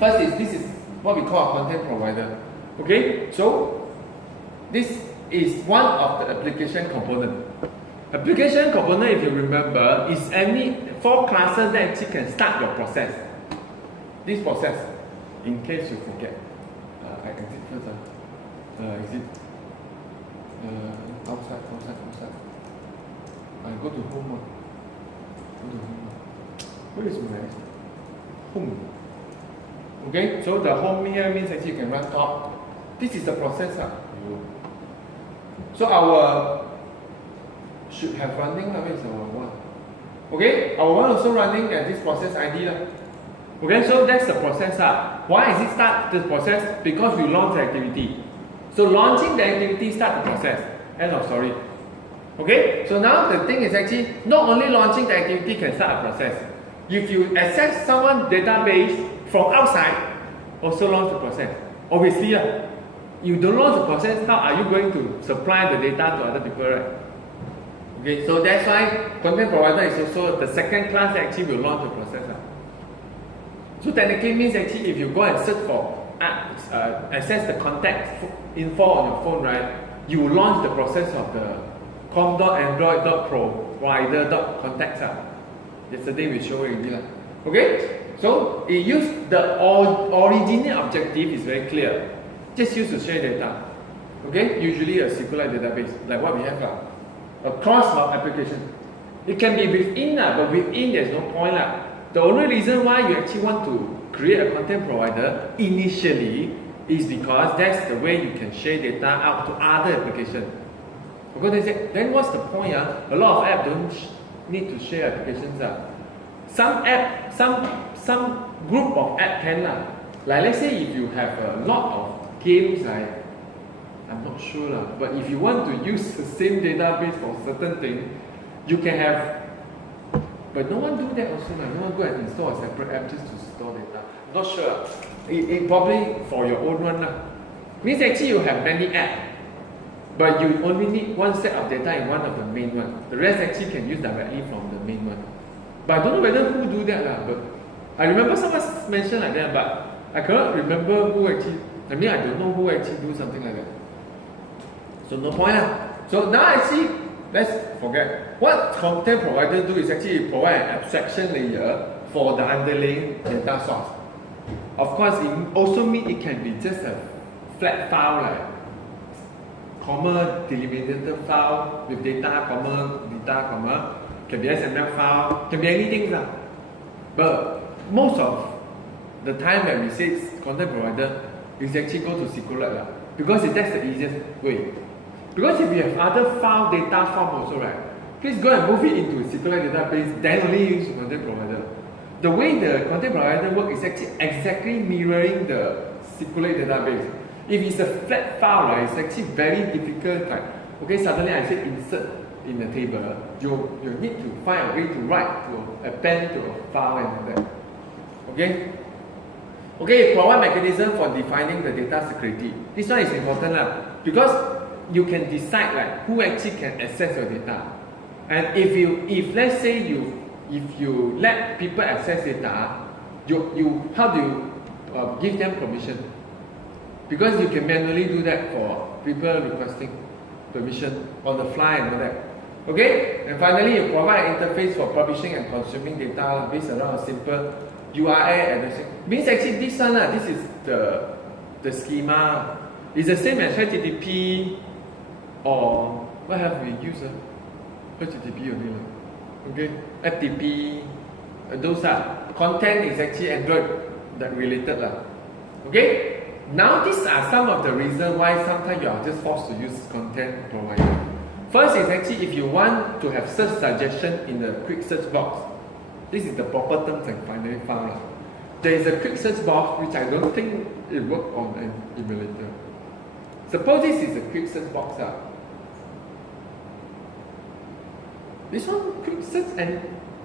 First is this is what we call a content provider. Okay, so this is one of the application component. Application component, if you remember, is any 4 classes that actually can start your process. This process, in case you forget. I exit first. Exit. Outside. I go to home. Where is my home? Okay, so the home here means actually you can run top. This is the process. So our should have running. Where is our one? Okay, our one also running at this process ID. Okay, so that's the process. Why is it start this process? Because we launch the activity. So launching the activity start the process. End of story. Okay, so now the thing is actually not only launching the activity can start a process. If you access someone's database from outside, also launch the process. Obviously, you don't launch the process, how are you going to supply the data to other people, right? Okay, so that's why content provider is also the second class that actually will launch the process. So technically means actually if you go and search for access the contact info on your phone, right, you will launch the process of the com.android.provider.contacts. Yesterday we showed already. Okay, so it used the original objective is very clear. Just use to share data. Okay, usually a SQLite database like what we have across our application. It can be within, but within there's no point. The only reason why you actually want to create a content provider initially is because that's the way you can share data out to other applications. Because they say, then what's the point? A lot of apps don't need to share applications. Some app, some group of app can. Like let's say if you have a lot of games, I'm not sure, but if you want to use the same database for certain thing, you can have. But no one do that also. No one go and install a separate app just to store data. Not sure. It probably for your own one. Means actually you have many apps, but you only need one set of data in one of the main one. The rest actually can use directly from the main one. But I don't know whether who do that. But I remember someone mentioned like that, but I cannot remember who actually. I don't know who actually do something like that. So no point. So now actually, let's forget. What content provider do is actually provide an abstraction layer for the underlying data source. Of course, it also means it can be just a flat file like comma delimited file with data, comma, can be XML file, can be anything. But most of the time when we say content provider, is actually go to SQLite because that's the easiest way. Because if you have other file data form also, right, please go and move it into a SQLite database, then only use the content provider. The way the content provider works is actually exactly mirroring the SQLite database. If it's a flat file, right, it's actually very difficult. Okay, suddenly I say insert in the table, you need to find a way to write to append to a file and all that. Okay, provide mechanism for defining the data security. This one is important because you can decide who actually can access your data. And if let's say if you let people access data, how do you give them permission? Because you can manually do that for people requesting permission on the fly and all that. Okay, and finally you provide an interface for publishing and consuming data based around a simple URL addressing. Means actually this one, this is the schema. It's the same as HTTP or what have we used? HTTP only. Okay, FTP. Those are content is actually Android that related. Okay. Now these are some of the reasons why sometimes you are just forced to use content provider. First is actually if you want to have search suggestion in the quick search box. This is the proper terms and finally found. There is a quick search box which I don't think it works on an emulator. Suppose this is a quick search box. This one quick search and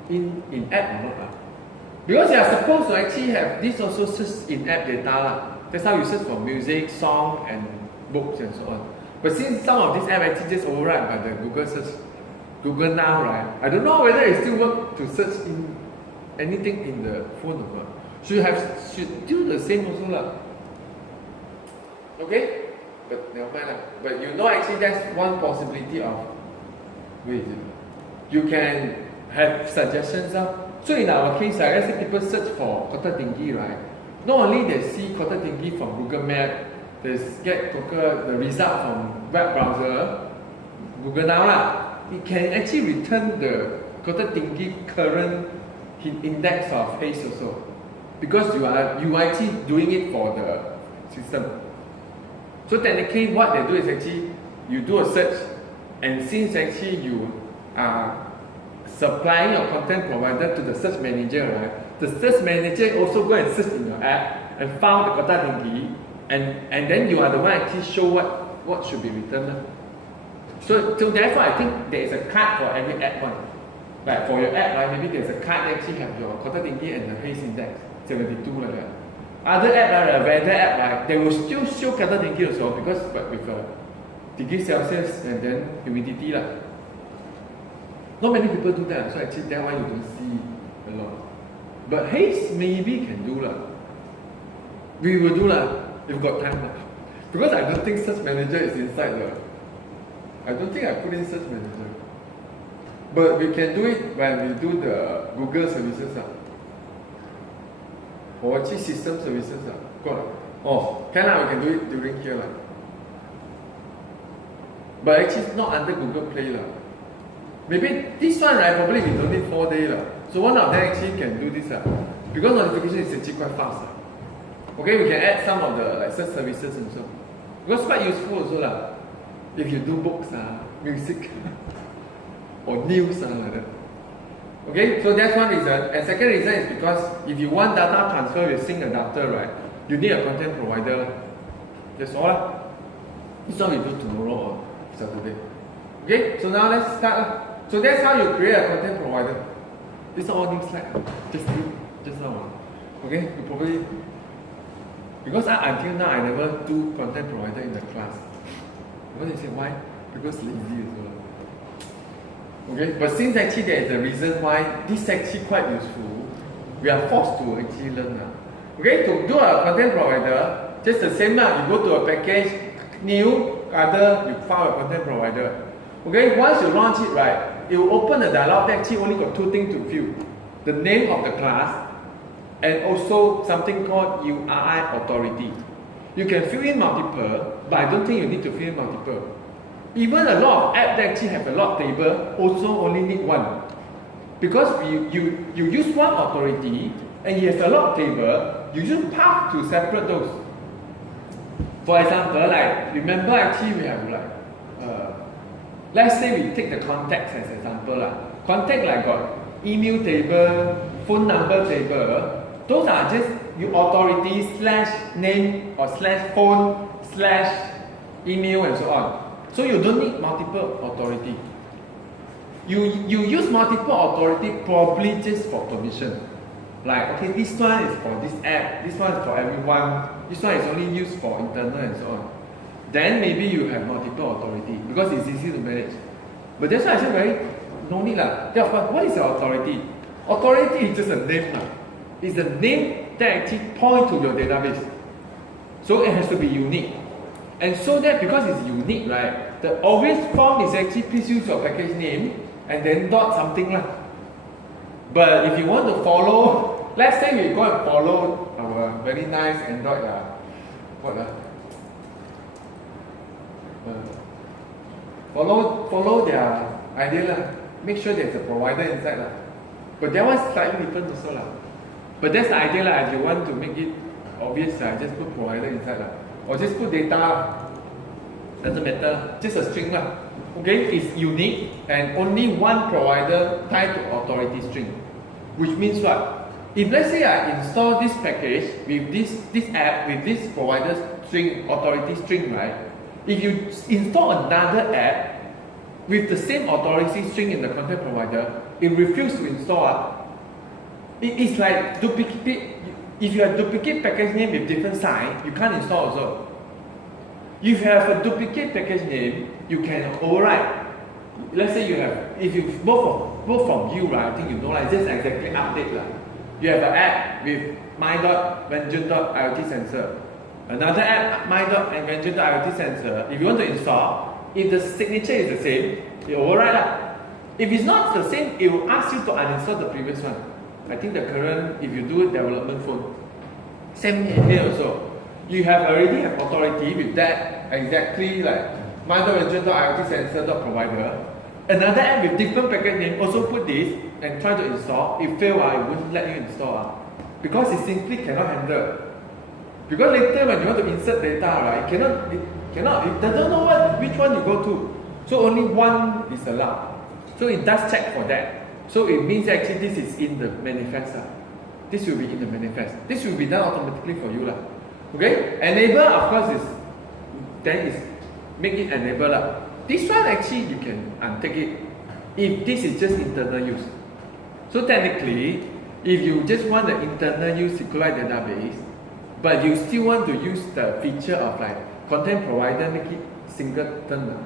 in app or not? Because you are supposed to actually have this also search in app data. That's how you search for music, song and books and so on. But since some of these apps actually just override by the Google search, Google Now, right? I don't know whether it still works to search in anything in the phone or not. should do the same also lah. Okay, but never mind lah. But you know actually that's one possibility of where is it? You can have suggestions of. So in our case, let's say people search for Kota Tinggi, right? Not only they see Kota Tinggi from Google Map, they get the result from web browser, Google Now lah. It can actually return the Kota Tinggi current index of haze also, because you are actually doing it for the system. So technically, what they do is actually you do a search, and since actually you are supplying your content provider to the search manager, right? The search manager also go and search in your app and found the Kota Tinggi, and then you are the one actually show what should be returned. So therefore, I think there is a card for every app one. Like for your app, right? Maybe there's a card that actually have your Kota Tinggi and the haze index 72 like that. Other app, the weather app, right? They will still show Kota Tinggi also because but with a degree Celsius and then humidity lah. Not many people do that, so actually that's why you don't see a lot. But haze maybe can do lah. We will do lah if got time lah. Because I don't think search manager is inside the. I don't think I put in search manager. But we can do it when we do the Google services lah. Or actually system services lah. Got lah. Oh, can lah, we can do it during here lah. But actually it's not under Google Play lah. Maybe this one, right, probably we don't need 4 days. So one of them actually can do this. Because notification is actually quite fast. Okay, we can add some of the like search services and so. Because it's quite useful also. If you do books, music, or news like that. Okay, so that's one reason. And second reason is because if you want data transfer with sync adapter, right, you need a content provider. That's all. This one we do tomorrow or Saturday. Okay, so now let's start. So that's how you create a content provider. This is all new slide. Just now. Okay, you probably because until now I never do content provider in the class. Because they say why? Because lazy as well. Okay, but since actually there is a reason why this is actually quite useful, we are forced to actually learn. Okay, to do a content provider, just the same you go to a package, new, other, you found a content provider. Okay, once you launch it, right, it will open a dialog that actually only got 2 things to fill. The name of the class and also something called URI authority. You can fill in multiple, but I don't think you need to fill in multiple. Even a lot of apps that actually have a lot table also only need 1. Because you use one authority and you have a lot of table, you just path to separate those. For example, like remember actually we have like let's say we take the contacts as example contact like got email table, phone number table. Those are just your authority / name or / phone / email and so on. So you don't need multiple authority. You use multiple authority probably just for permission. Like okay, this one is for this app, this one is for everyone, this one is only used for internal and so on. Then maybe you have multiple authority because it's easy to manage. But that's why I said no need lah. Therefore, what is your authority? Authority is just a name lah. It's a name that actually point to your database. So it has to be unique. And so that because it's unique, right, the obvious form is actually please use your package name and then dot something lah. But if you want to follow, let's say we go and follow our very nice Android follow their idea make sure there's a provider inside But that one's slightly different also But that's the idea if you want to make it obvious just put provider inside or just put data doesn't matter, just a string Okay, it's unique and only one provider tied to authority string, which means what? If let's say I install this package with this app with this provider string authority string, right? If you install another app with the same authority string in the content provider, it refuses to install. It's like duplicate. If you have duplicate package name with different sign, you can't install also. If you have a duplicate package name, you can override. Let's say you have, if you both from you, right? I think you know, just exactly update You have an app with my.vengeance.iot sensor. Another app, my.vengeance.iot sensor. If you want to install, if the signature is the same, it will override that. If it's not the same, it will ask you to uninstall the previous one. I think the current, if you do development phone, same here also. You have already have authority with that exactly like my.vengeance.iot sensor.provider. Another app with different package name also put this and try to install. If fail, it won't let you install because it simply cannot handle. Because later when you want to insert data, right, it doesn't know which one you go to. So only one is allowed. So it does check for that. So it means actually this is in the manifest. This will be in the manifest. This will be done automatically for you. Okay? Enable, of course, is make it enable. This one actually you can untake it if this is just internal use. So technically, if you just want the internal use SQLite database, but you still want to use the feature of like content provider, make it singleton.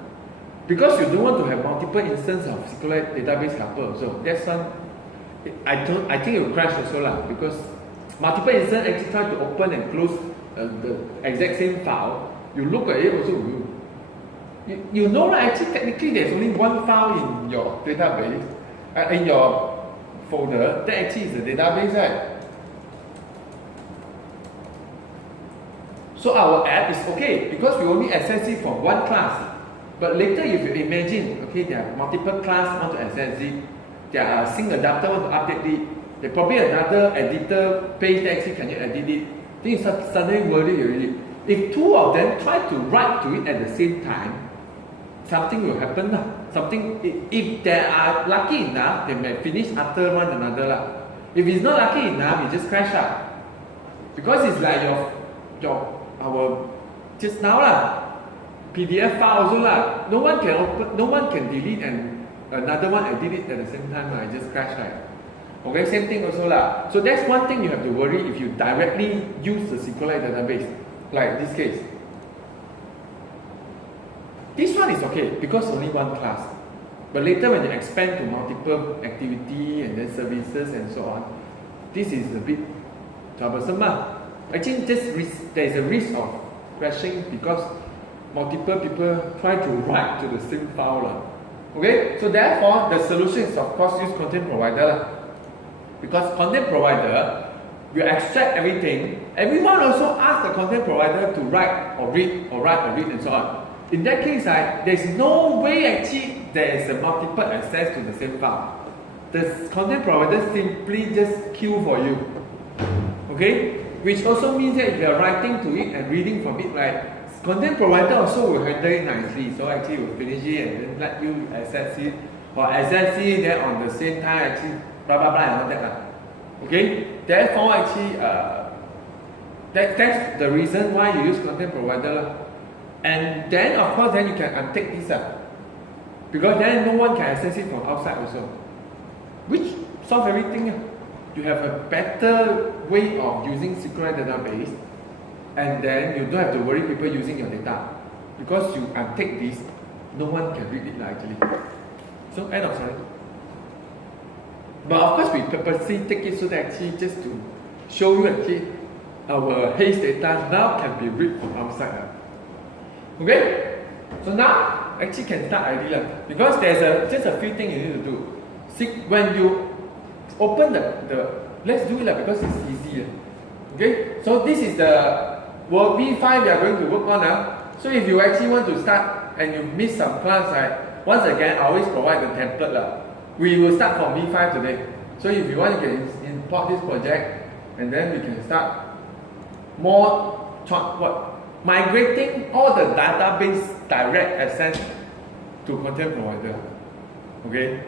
Because you don't want to have multiple instances of SQLite database helper also. That's one. I think it will crash also because multiple instances actually try to open and close the exact same file. You look at it also. You know, right? Actually, technically, there's only one file in your database, in your folder. That actually is the database, right? So our app is okay because we only access it from one class. But later, if you imagine, okay, there are multiple classes want to access it, there are sync adapter want to update it, there's probably another editor page that actually can you edit it. Then you suddenly worry already. If two of them try to write to it at the same time, something will happen. If they are lucky enough, they may finish after one another. If it's not lucky enough, it just crash out. Because it's like our just now PDF file also no one can open, no one can delete and another one edit it at the same time it just crash Okay, same thing also So that's one thing you have to worry if you directly use the SQLite database, like this case. This one is okay because only one class. But later when you expand to multiple activity and then services and so on, this is a bit troublesome. Actually, there is a risk of crashing because multiple people try to write to the same file. Okay, so therefore the solution is of course use content provider. Because content provider will extract everything. Everyone also asks the content provider to write or read and so on. In that case, there's no way actually there is a multiple access to the same file. The content provider simply just queue for you. Okay? Which also means that if you are writing to it and reading from it, content provider also will handle it nicely. So actually will finish it and then let you access it. Or access it then on the same time actually blah blah blah and all that. Okay? Therefore actually that's the reason why you use content provider. And then of course then you can untake this because then no one can access it from outside also, which solves everything. You have a better way of using SQLite database, and then you don't have to worry people using your data because you untake this, no one can read it actually. So end of story. But of course we purposely take it so that actually just to show you actually our haze data now can be read from outside. Okay, so now actually can start already because there's just a few things you need to do. See, when you open the let's do it because it's easy. Okay, so this is the Word V5 we are going to work on. So if you actually want to start and you miss some class, once again I always provide the template. We will start from V5 today. So if you want, you can import this project and then we can start more migrating all the database direct access to content provider. Okay.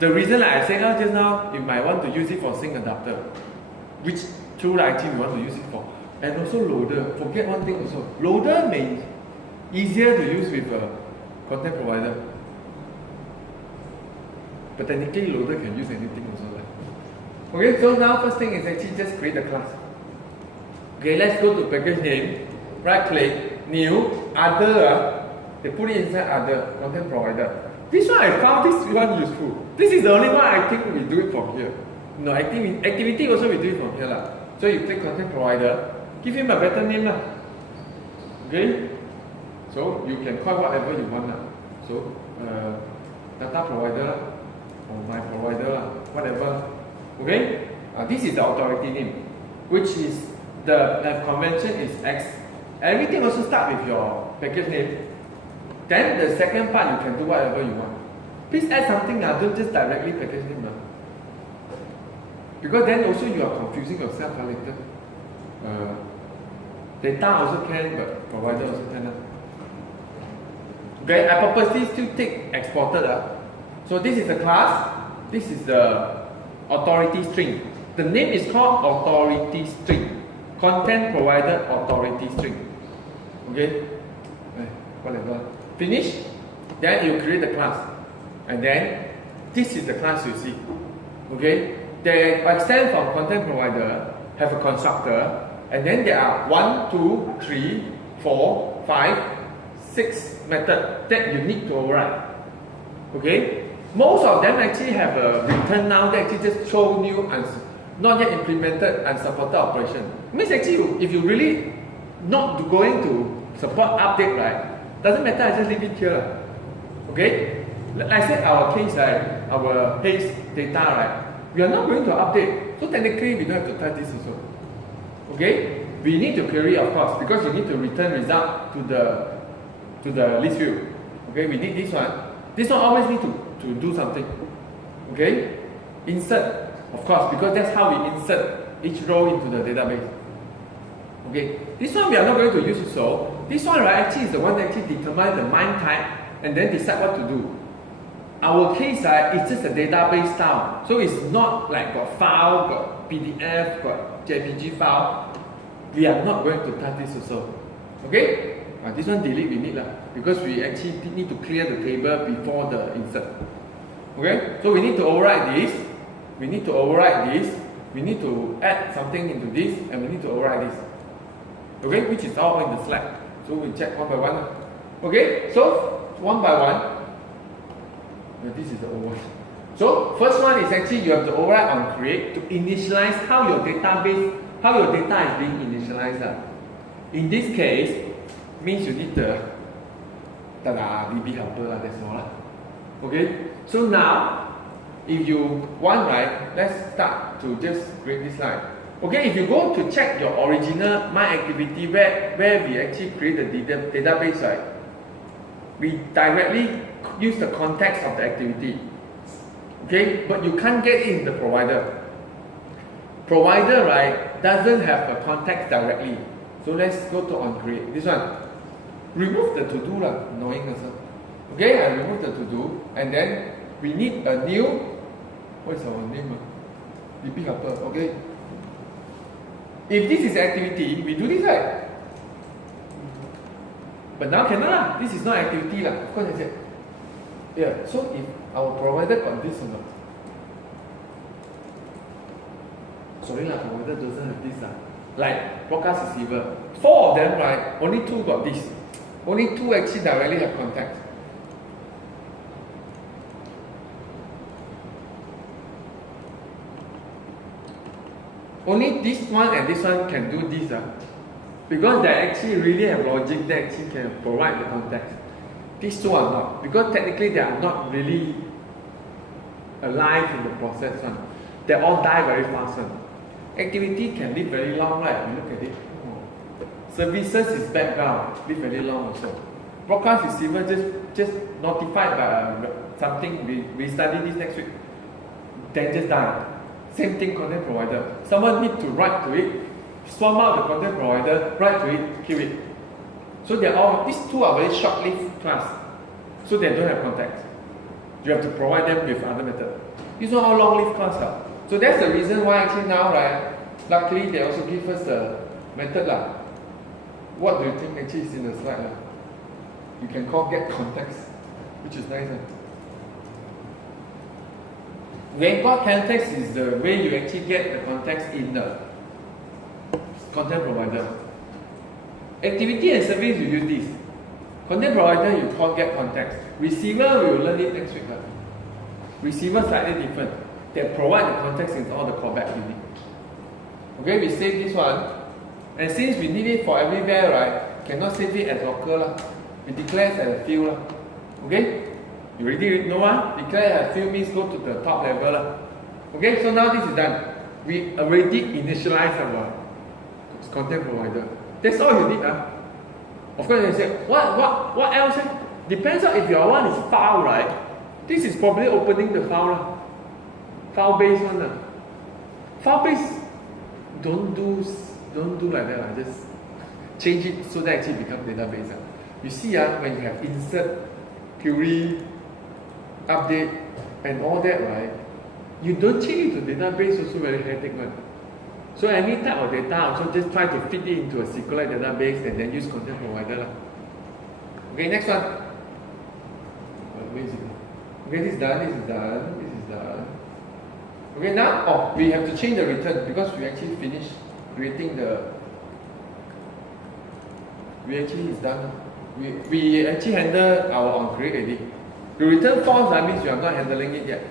The reason I said just now, you might want to use it for sync adapter, which true actually we want to use it for, and also loader. Forget one thing also, loader may easier to use with a content provider, but technically loader can use anything also. Okay, so now first thing is actually just create a class. Okay, let's go to package name. Right click, new, other, they put it inside other, content provider. This one I found this one useful. This is the only one I think we do it from here. No, activity also we do it from here. So you click content provider, give him a better name lah. Okay? So you can call whatever you want lah. So data provider lah, or my provider lah, whatever. Okay? This is the authority name, which is the convention is X. Everything also start with your package name. Then the second part you can do whatever you want. Please add something, don't just directly package name. Because then also you are confusing yourself later. Data also can, but provider also can. Okay, I purposely still take exported. So this is the class, this is the authority string. The name is called authority string. Content provider authority string. Okay? Whatever. Finish. Then you create the class. And then this is the class you see. Okay? They extend from content provider, have a constructor, and then there are 1, 2, 3, 4, 5, 6 methods that you need to override. Okay? Most of them actually have a return now that actually just show new and not yet implemented and supported operation. Means actually if you really not going to support update, right? Doesn't matter, I just leave it here. Okay? Like I said, our case, right? Our base data, right? We are not going to update. So technically we don't have to type this also. Okay? We need to query, of course, because you need to return result to the list view. Okay, we did this one. This one always need to do something. Okay? Insert, of course, because that's how we insert each row into the database. Okay, this one we are not going to use so. This one, right, actually is the one that actually determines the MIME type and then decide what to do. Our case, right, it's just a database style. So it's not like got file, got PDF, got JPG file. We are not going to touch this also. Okay? This one delete we need lah, because we actually need to clear the table before the insert. Okay? So we need to override this. We need to override this. We need to add something into this, and we need to override this. Okay? Which is all in the slide. So we check one by one. Okay? So one by one. This is the old one. So first one is actually you have to override on create to initialize how your database, how your data is being initialized. In this case, means you need the DB helper, that's all. Okay? So now, if you want, right, let's start to just create this line. Okay, if you go to check your original My Activity where we actually create the database, right, we directly use the context of the activity. Okay, but you can't get in the provider. Provider, right, doesn't have a context directly. So let's go to on create. This one. Remove the to do lah, annoying also. Okay, I remove the to do, and then we need a new. What is our name? DB helper. Okay. If this is activity, we do this right. But now cannot lah. This is not activity lah. Of course I said. Yeah. So if our provider got this or not? Sorry lah, provider doesn't have this lah. Like broadcast receiver, 4 of them, right? Only 2 got this. Only 2 actually directly have contact. Only this one and this one can do this. Because they actually really have logic that actually can provide the context. These 2 are not. Because technically they are not really alive in the process. They all die very fast. Activity can live very long, right? You look at it. Services is background, live very long also. Broadcast receiver just notified by something, we study this next week. Then just die. Same thing content provider. Someone need to write to it, swap out the content provider, write to it, kill it. So these 2 are very short-lived class. So they don't have context. You have to provide them with other method. These are all long-lived class. So that's the reason why actually now, right, luckily they also give us the method lah. What do you think actually is in the slide? You can call get context, which is nice. When got context is the way you actually get the context in the content provider. Activity and service, you use this. Content provider, you call get context. Receiver, we will learn it next week. Receiver slightly different. They provide the context in all the callback you need. Okay, we save this one. And since we need it for everywhere, right, cannot save it as local lah. We declare as a field lah. Okay? You already know declare as field means go to the top level lah. Okay, so now this is done. We already initialize our content provider. That's all you need. Of course, you say, what else? Depends on if your one is file, right? This is probably opening the file. File based one. File based, don't do like that. Just change it so that it actually becomes database. You see, when you have insert, query, update, and all that, right? You don't change it to database, also very hectic one. So any type of data, also just try to fit it into a SQLite database and then use content provider. Okay, next one. Where is it? Okay, this is done, this is done, this is done. Okay, now, we have to change the return because we actually finished creating the. We actually is done. We actually handle our on create already. The return false, that means you are not handling it yet.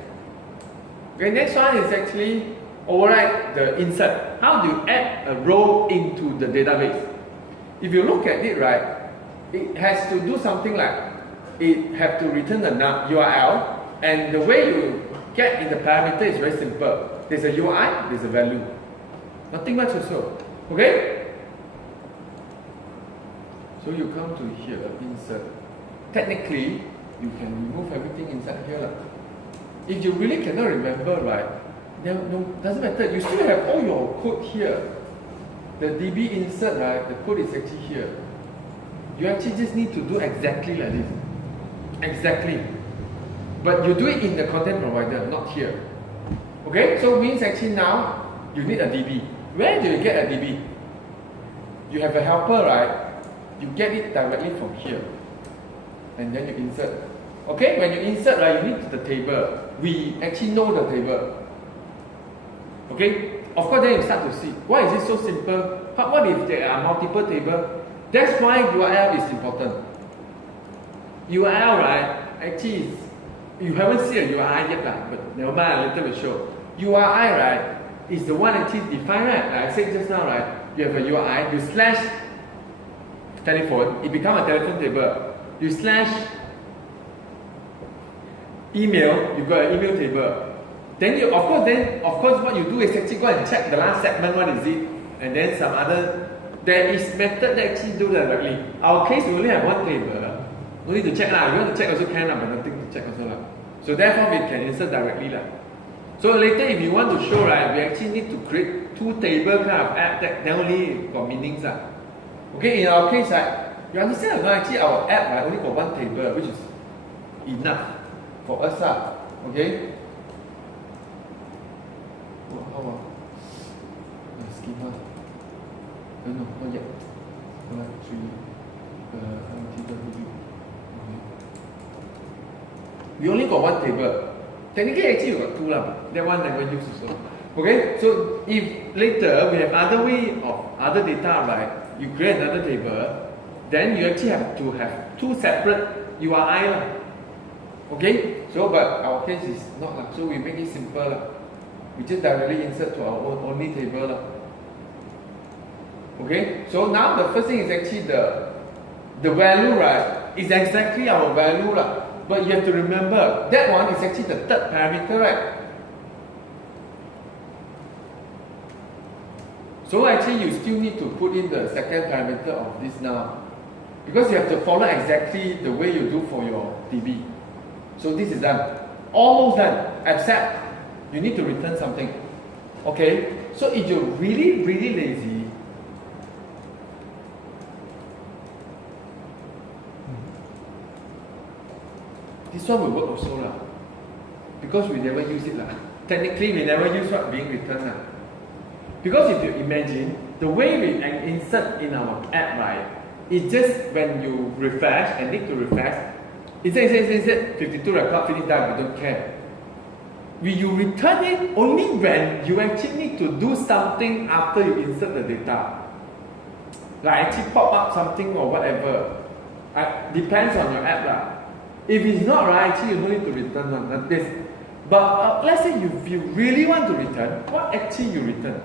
Okay, next one is actually override the insert. How do you add a row into the database? If you look at it, right, it has to do something like it have to return the URL, and the way you get in the parameter is very simple. There's a UI, there's a value. Nothing much also. Okay? So you come to here, insert. Technically, you can remove everything inside here. If you really cannot remember, right, then no, doesn't matter. You still have all your code here. The DB insert, right, the code is actually here. You actually just need to do exactly like this. Exactly. But you do it in the content provider, not here. Okay, so means actually now you need a DB. Where do you get a DB? You have a helper, right? You get it directly from here. And then you insert. Okay, when you insert, right, you need the table. We actually know the table. Okay, of course then you start to see, why is it so simple? What if there are multiple tables? That's why URL is important. URL, right, actually is, you haven't seen a URI yet, but never mind, later we'll show. URI, right, is the one actually defined, right? Like I said just now, right, you have a URI, you slash telephone, it becomes a telephone table. You slash email, you got an email table. Then of course what you do is actually go and check the last segment, what is it, and then some other, there is method that actually do that directly. Our case, we only have one table. No need to check lah. If you want to check also can but nothing to check also lah. So therefore we can insert directly lah. So later if you want to show, right, we actually need to create two table kind of app that only got meanings lah. Okay, in our case, right, you understand or not? Actually our app, right, only got one table, which is enough for us lah. Okay. How about schema? No, not yet. 1, 3, we only got one table. Technically, actually, we got two lah. That one never use also. Okay, so if later we have other way of other data, right? You create another table, then you actually have to have two separate URI lah. Okay, so but our case is not lah. So we make it simple lah. We just directly insert to our own only table lah. Okay, so now the first thing is actually the value, right? Is exactly our value lah. But you have to remember that one is actually the third parameter, right? So actually you still need to put in the second parameter of this now, because you have to follow exactly the way you do for your DB. So this is done, almost done, except you need to return something. Okay, so if you're really lazy, this one will work also lah, because we never use it lah. Technically we never use what being returned lah. Because if you imagine, the way we insert in our app, right, it's just when you refresh and need to refresh, insert, 52 record, finish done, we don't care. You return it only when you actually need to do something after you insert the data. Like actually pop up something or whatever. Depends on your app lah. If it's not right, actually you don't need to return on this. But let's say if you really want to return, what actually you return?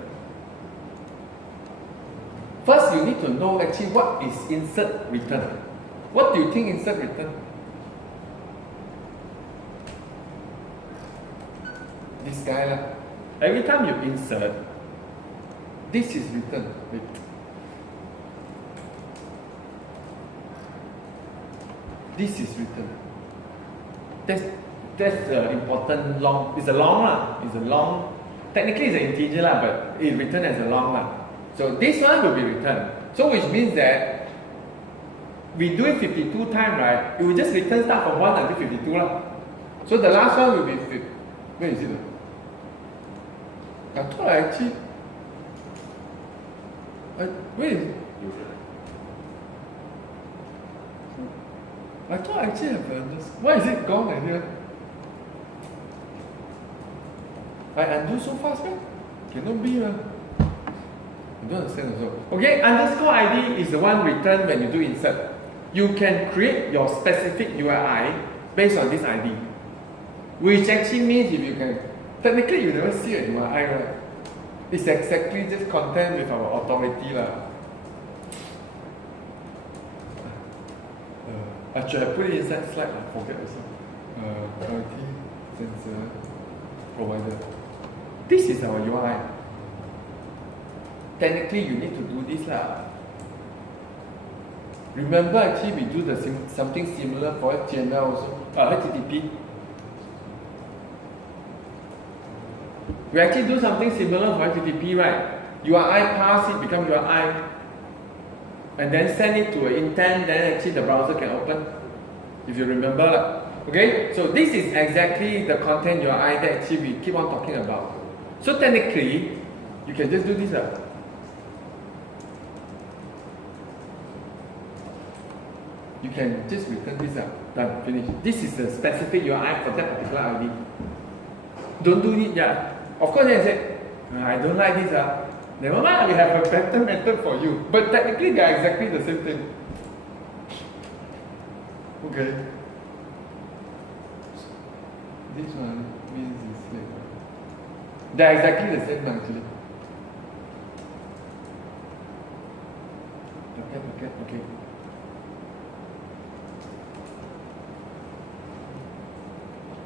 First, you need to know actually what is insert return. What do you think insert return? This guy lah. Every time you insert, this is return. Wait. This is return. That's the important long. It's a long lah. It's a long. Technically, it's an integer lah, but it return as a long lah. So this one will be returned. So which means that we do it 52 times, right? It will just return start from 1 until 52 lah. So the last one will be where is it? I thought I actually where is it? I thought I actually have this. Why is it gone like here? I undo so fast, man. Cannot be, man. I don't understand also. Okay, underscore ID is the one returned when you do insert. You can create your specific URI based on this ID. Which actually means if you can, technically you never see a URI, right? It's exactly just content with our authority lah. I should have put it inside slide, I forget also. Authority, sensor, provider. This is our URI. Technically, you need to do this lah. Remember, actually, we do something similar for HTML also. HTTP. We actually do something similar for HTTP, right? URI pass it, become URI, and then send it to an intent. Then actually the browser can open. If you remember, lah. Okay. So this is exactly the content URI that actually we keep on talking about. So technically, you can just do this. You can just return this up. Done, finish. This is the specific URI for that particular ID. Don't do it, yeah. Of course, I said, I don't like this. Never mind, we have a better method for you. But technically, they are exactly the same thing. Okay. This one means it's here. They are exactly the same actually. Okay.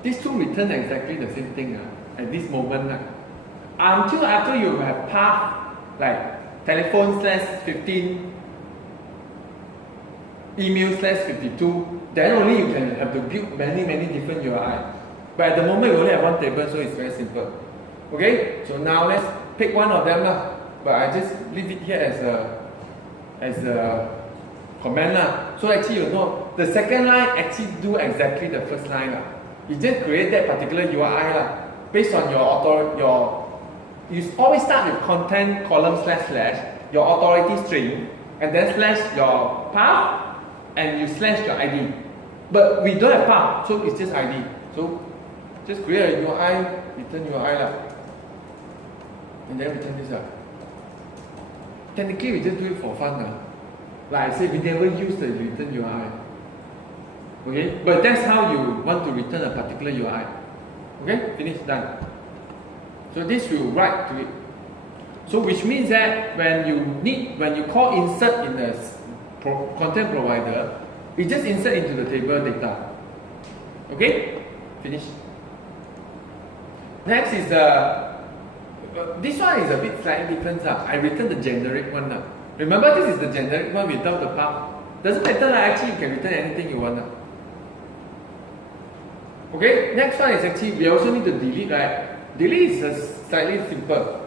These two return exactly the same thing at this moment. Until after you have path like telephone /15, email /52, then only you can have to build many different URI. But at the moment we only have one table, so it's very simple. Okay, so now let's pick one of them lah. But I just leave it here as a comment lah. So actually you know the second line actually do exactly the first line lah. You just create that particular URI lah, based on you always start with content column // your authority string, and then / your path, and you / your ID. But we don't have path, so it's just ID. So just create a URI, return URI lah, and then return this up. Technically, we just do it for fun lah. Like I said, we never use the return URI. Okay, but that's how you want to return a particular URI. Okay, finish, done. So this will write to it. So which means that when you call insert in the content provider, it just insert into the table data. Okay, finish. Next is this one is a bit slightly different. I return the generic one. Remember, this is the generic one without the path. Doesn't matter, actually you can return anything you want. Okay, next one is actually we also need to delete, right? Delete is slightly simple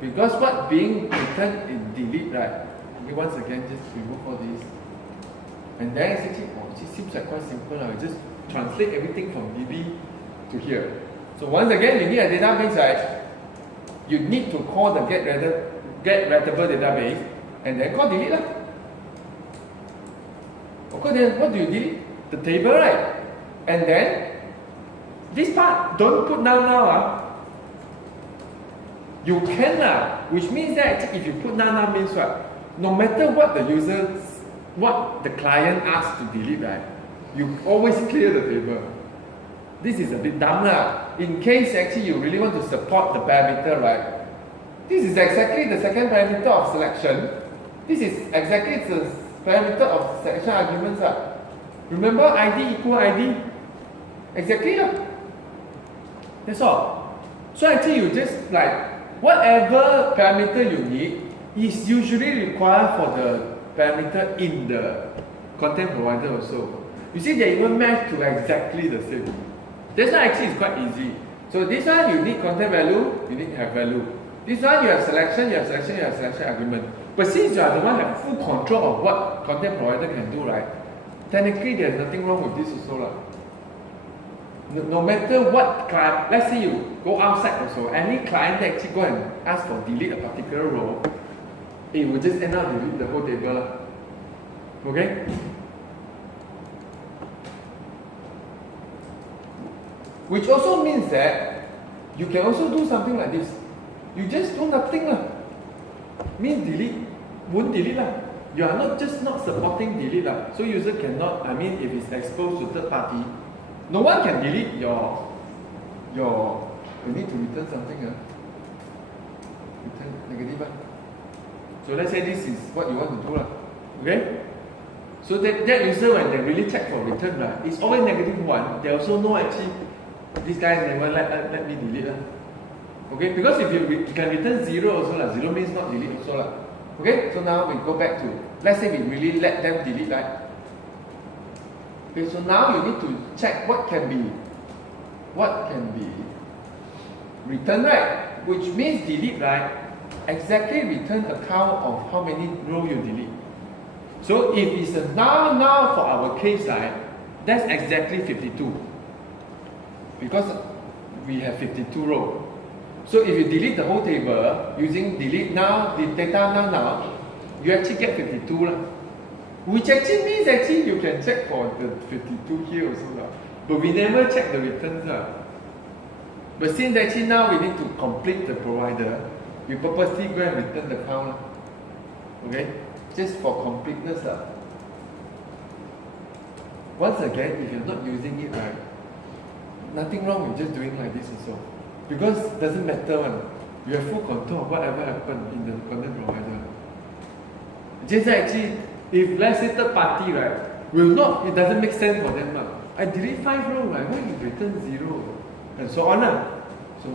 because what being returned in delete, right? Okay, once again, just remove all this, and then it's actually it seems like quite simple. I just translate everything from DB to here. So once again, you need a database, right? You need to call the get readable database and then call delete lah. Okay, then what do you delete? The table, right? And then this part don't put now. You can which means that if you put now means what? No matter what the client asks to delete, right? You always clear the table. This is a bit dumb lah. In case actually you really want to support the parameter, right? This is exactly the second parameter of selection. This is exactly the parameter of selection arguments. Remember ID equal ID? Exactly. That's all. So actually you just like, whatever parameter you need is usually required for the parameter in the content provider also. You see, they even match to exactly the same. This one actually is quite easy. So this one you need content value, you need to have value. This one you have selection, you have selection, you have selection argument. But since you are the one have full control of what content provider can do, right? Technically there's nothing wrong with this also. No matter what client, let's say you go outside also, any client that actually go and ask for delete a particular row, it will just end up delete the whole table. Okay? Which also means that you can also do something like this. You just do nothing means delete, won't delete You are not just not supporting delete So user cannot, if it's exposed to third party, no one can delete your you need to return something return negative So let's say this is what you want to do okay? So that user when they really check for return it's always -1. They also know actually this guy never let me delete okay? Because if you can return 0 also 0 means not delete also okay? So now we go back to, let's say we really let them delete okay, so now you need to check what can be returned, which means delete, exactly return a count of how many rows you delete. So if it's a now for our case, that's exactly 52. Because we have 52 rows. So if you delete the whole table using delete now, the data now, you actually get 52 Which actually means you can check for the 52 here also But we never check the returns But since actually now we need to complete the provider, we purposely go and return the count okay? Just for completeness Once again, if you're not using it nothing wrong with just doing like this also. Because it doesn't matter you have full control of whatever happened in the content provider. Just actually, if let's say third party will not, it doesn't make sense for them I delete 5 rows why you return 0 and so on So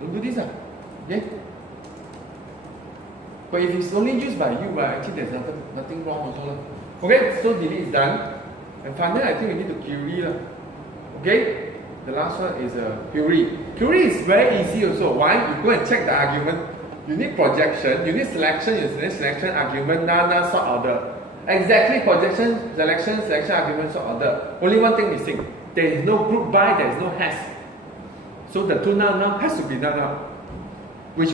don't do this okay? But if it's only used by you actually there's nothing wrong also okay? So delete is done, and finally I think we need to query okay? The last one is query. Query is very easy also. Why? You go and check the argument. You need projection, you need selection, argument, sort order. Exactly projection, selection, argument, sort order. Only one thing missing. There is no group by, there is no has. So the two now has to be done